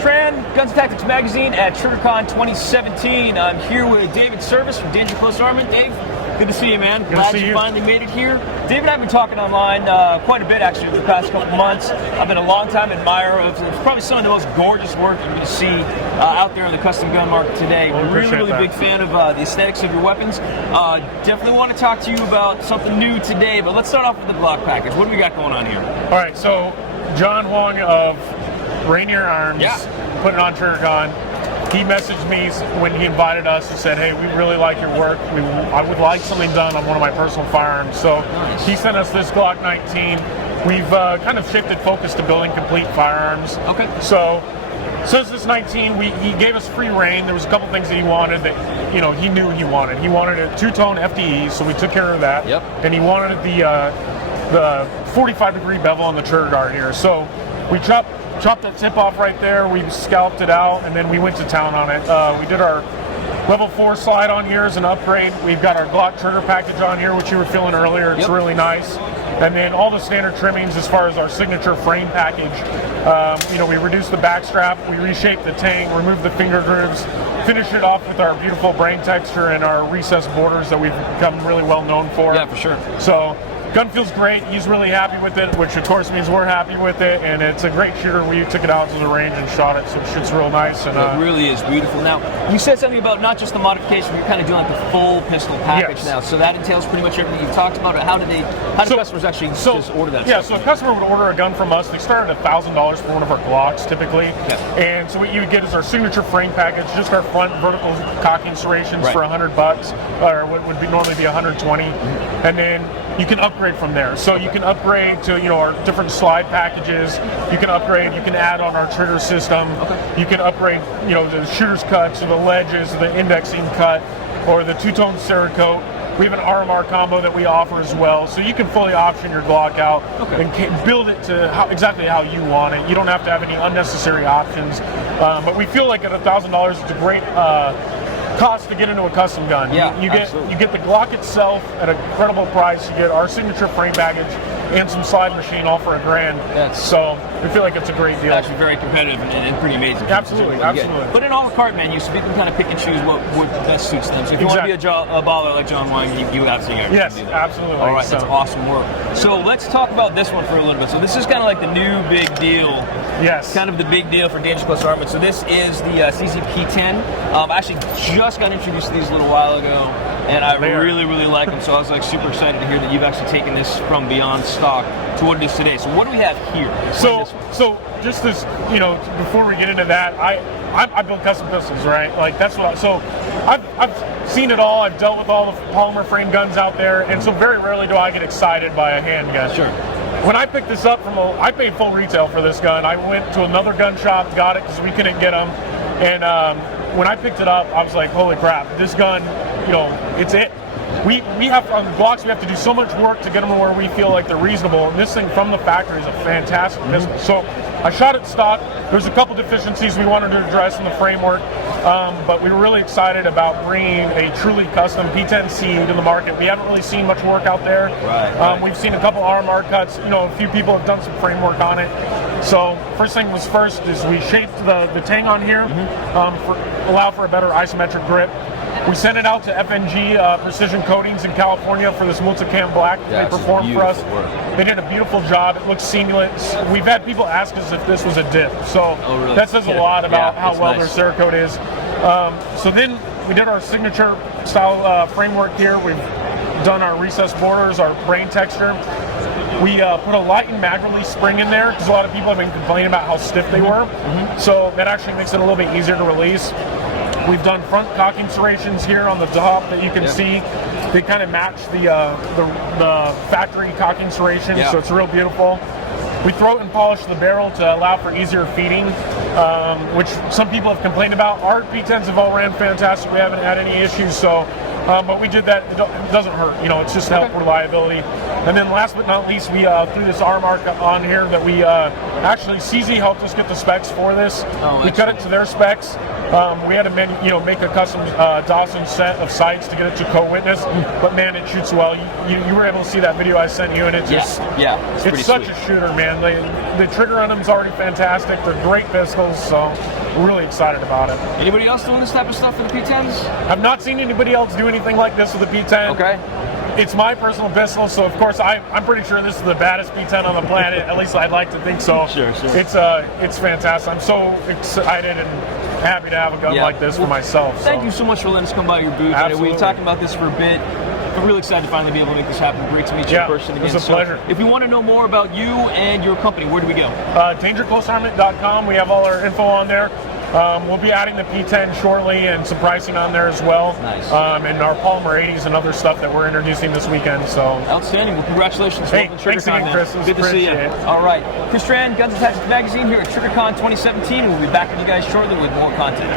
Tran, Guns and Tactics Magazine at TriggerCon 2017. I'm here with David Service from Danger Close Armament. Dave, good to see you, man. Glad you finally made it here. David and I have been talking online quite a bit, actually, over the past couple months. I've been a long-time admirer of probably some of the most gorgeous work you're going to see out there in the custom gun market today. Well, really big fan of the aesthetics of your weapons. Definitely want to talk to you about something new today, but let's start off with the Glock package. What do we got going on here? All right, so John Huang of Rainier Arms put it on TriggerCon. He messaged me when he invited us and said, hey, we really like your work. I would like something done on one of my personal firearms. So he sent us this Glock 19. We've kind of shifted focus to building complete firearms. Okay. So since this 19, he gave us free reign. There was a couple things that he wanted that he knew he wanted. He wanted a two-tone FDE, so we took care of that. Yep. And he wanted the 45-degree bevel on the trigger guard here. So we chopped that tip off right there, we scalped it out, and then we went to town on it. We did our level 4 slide on here as an upgrade. We've got our Glock trigger package on here, which you were feeling earlier. It's really nice. And then all the standard trimmings as far as our signature frame package. We reduced the back strap, we reshaped the tang, removed the finger grooves, finished it off with our beautiful brain texture and our recessed borders that we've become really well known for. Yeah, for sure. So gun feels great. He's really happy with it, which of course means we're happy with it, and it's a great shooter. We took it out to the range and shot it, so it shoots real nice. And it really is beautiful. Now, you said something about not just the modification, you're kind of doing like the full pistol package now. So that entails pretty much everything you've talked about. How do customers actually just order that? Yeah, so a customer would order a gun from us. They start at $1,000 for one of our Glocks, typically. And so what you would get is our signature frame package, just our front vertical cocking serrations for $100, or what would normally be $120, and then you can upgrade from there. So you can upgrade to our different slide packages. You can upgrade. You can add on our trigger system. You can upgrade the shooter's cuts, or the ledges, or the indexing cut, or the two-tone Cerakote. We have an RMR combo that we offer as well, so you can fully option your Glock out and build it to exactly how you want it. You don't have to have any unnecessary options. But we feel like at $1,000, it's a great cost to get into a custom gun. You get the Glock itself at a credible price. You get our signature frame package and some slide machine all for $1,000. So we feel like it's a great deal. Actually very competitive and pretty amazing. Absolutely. But in all the cart menus, so people can kind of pick and choose what best suits them. So if you want to be a baller like John Wang, you absolutely do that. Absolutely. All right, that's awesome work. So let's talk about this one for a little bit. So this is kind of like the new big deal. Yes. Kind of the big deal for Danger Close Armament. So this is the CZ-P10. I actually just got introduced to these a little while ago, and I really like them. So I was super excited to hear that you've actually taken this from beyond stock to what it is today. So what do we have here? So just this, before we get into that, I build custom pistols, right? Like that's what. I've seen it all. I've dealt with all the polymer frame guns out there, and so very rarely do I get excited by a handgun. Sure. When I picked this up I paid full retail for this gun. I went to another gun shop, got it because we couldn't get them, and when I picked it up, I was like, holy crap, this gun, it's it. We have, on the Glocks, we have to do so much work to get them to where we feel like they're reasonable, and this thing from the factory is a fantastic pistol. So I shot it stock. There's a couple deficiencies we wanted to address in the framework, but we were really excited about bringing a truly custom P10C to the market. We haven't really seen much work out there. We've seen a couple RMR cuts. A few people have done some framework on it. So first thing was first is we shaped the tang on here, allow for a better isometric grip. We sent it out to FNG Precision Coatings in California for this multicam black they performed for us. They did a beautiful job. It looks seamless. We've had people ask us if this was a dip, so that says a lot about how well their Cerakote is. So then we did our signature style framework here. We've done our recessed borders, our brain texture. We put a light and mag release spring in there because a lot of people have been complaining about how stiff they were. So that actually makes it a little bit easier to release. We've done front cocking serrations here on the top that you can see. They kind of match the factory cocking serrations, so it's real beautiful. We throat and polish the barrel to allow for easier feeding, which some people have complained about. Our P10s have all ran fantastic. We haven't had any issues, so but we did that. It doesn't hurt, you know. It's just to help reliability. And then last but not least, we threw this R mark on here that we actually CZ helped us get the specs for this. We cut it to their specs. We had to make a custom Dawson set of sights to get it to co-witness, but man, it shoots well. You were able to see that video I sent you, and it just it's such a shooter, man. The trigger on them is already fantastic. They're great pistols, so we're really excited about it. Anybody else doing this type of stuff for the P10s? I've not seen anybody else do anything like this with the P10. Okay. It's my personal pistol, so of course I'm pretty sure this is the baddest P10 on the planet. At least I'd like to think so. Sure. It's fantastic. I'm so excited and happy to have a gun like this for myself. Thank you so much for letting us come by your booth. Absolutely. We've been talking about this for a bit. I'm really excited to finally be able to make this happen. Great to meet you in person again. It was a pleasure. If we want to know more about you and your company, where do we go? DangerCloseArmament.com. We have all our info on there. We'll be adding the P10 shortly and some pricing on there as well. Nice. And our Polymer 80s and other stuff that we're introducing this weekend. So outstanding. Well, congratulations. Hey, thanks again, Chris. Good to see you. All right. Chris Strand, Guns and Tactics Magazine here at TriggrCon 2017. And we'll be back with you guys shortly with more content.